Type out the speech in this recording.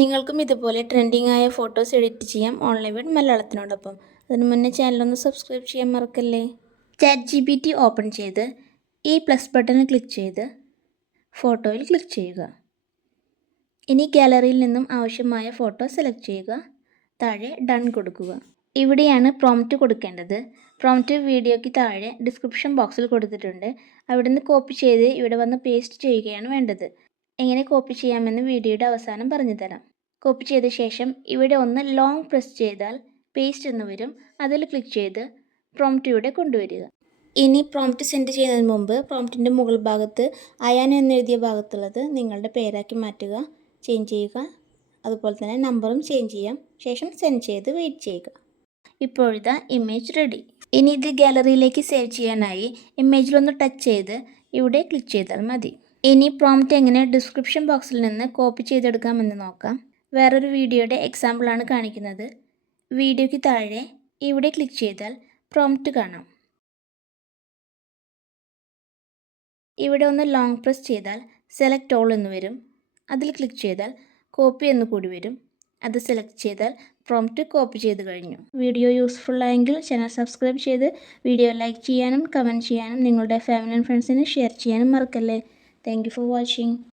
നിങ്ങൾക്കും ഇതുപോലെ ട്രെൻഡിങ് ആയ ഫോട്ടോസ് എഡിറ്റ് ചെയ്യാം ഓൺലൈൻ വേഡ് മലയാളത്തിനോടൊപ്പം. അതിനു മുന്നേ ചാനലൊന്ന് സബ്സ്ക്രൈബ് ചെയ്യാൻ മറക്കല്ലേ. ChatGPT ഓപ്പൺ ചെയ്ത് ഈ പ്ലസ് ബട്ടണിൽ ക്ലിക്ക് ചെയ്ത് ഫോട്ടോയിൽ ക്ലിക്ക് ചെയ്യുക. ഇനി ഗാലറിയിൽ നിന്നും ആവശ്യമായ ഫോട്ടോ സെലക്ട് ചെയ്യുക. താഴെ ഡൺ കൊടുക്കുക. ഇവിടെയാണ് പ്രോംപ്റ്റ് കൊടുക്കേണ്ടത്. പ്രോംപ്റ്റ് വീഡിയോയ്ക്ക് താഴെ ഡിസ്ക്രിപ്ഷൻ ബോക്സിൽ കൊടുത്തിട്ടുണ്ട്. അവിടുന്ന് കോപ്പി ചെയ്ത് ഇവിടെ വന്ന് പേസ്റ്റ് ചെയ്യുകയാണ് വേണ്ടത്. എങ്ങനെ കോപ്പി ചെയ്യാമെന്ന് വീഡിയോയുടെ അവസാനം പറഞ്ഞു തരാം. കോപ്പി ചെയ്ത ശേഷം ഇവിടെ ഒന്ന് ലോങ് പ്രസ് ചെയ്താൽ പേസ്റ്റ് എന്ന് വരും. അതിൽ ക്ലിക്ക് ചെയ്ത് പ്രോംപ്റ്റ് ഇവിടെ കൊണ്ടുവരിക. ഇനി പ്രോംപ്റ്റ് സെൻഡ് ചെയ്യുന്നതിന് മുമ്പ് പ്രോംപ്റ്റിൻ്റെ മുകൾ ഭാഗത്ത് അയാൻ എന്നെഴുതിയ ഭാഗത്തുള്ളത് നിങ്ങളുടെ പേരാക്കി മാറ്റുക, ചേഞ്ച് ചെയ്യുക. അതുപോലെ തന്നെ നമ്പറും ചേഞ്ച് ചെയ്യാം. ശേഷം സെൻഡ് ചെയ്ത് വെയിറ്റ് ചെയ്യുക. ഇപ്പോഴിതാ ഇമേജ് റെഡി. ഇനി ഇത് ഗാലറിയിലേക്ക് സേവ് ചെയ്യാനായി ഇമേജിലൊന്ന് ടച്ച് ചെയ്ത് ഇവിടെ ക്ലിക്ക് ചെയ്താൽ മതി. ഇനി പ്രോംപ്റ്റ് എങ്ങനെ ഡിസ്ക്രിപ്ഷൻ ബോക്സിൽ നിന്ന് കോപ്പി ചെയ്തെടുക്കാമെന്ന് നോക്കാം. വേറൊരു വീഡിയോയുടെ എക്സാമ്പിളാണ് കാണിക്കുന്നത്. വീഡിയോയ്ക്ക് താഴെ ഇവിടെ ക്ലിക്ക് ചെയ്താൽ പ്രോംപ്റ്റ് കാണാം. ഇവിടെ ഒന്ന് ലോങ് പ്രസ് ചെയ്താൽ സെലക്ട് ഓൾ എന്ന് വരും. അതിൽ ക്ലിക്ക് ചെയ്താൽ കോപ്പി എന്ന് കൂടി വരും. അത് സെലക്ട് ചെയ്താൽ പ്രോംപ്റ്റ് കോപ്പി ചെയ്ത് കഴിഞ്ഞു. വീഡിയോ യൂസ്ഫുൾ ആയെങ്കിൽ ചാനൽ സബ്സ്ക്രൈബ് ചെയ്ത് വീഡിയോ ലൈക്ക് ചെയ്യാനും കമൻറ്റ് ചെയ്യാനും നിങ്ങളുടെ ഫാമിലി ആൻഡ് ഫ്രണ്ട്സിന് ഷെയർ ചെയ്യാനും മറക്കല്ലേ. Thank you for watching.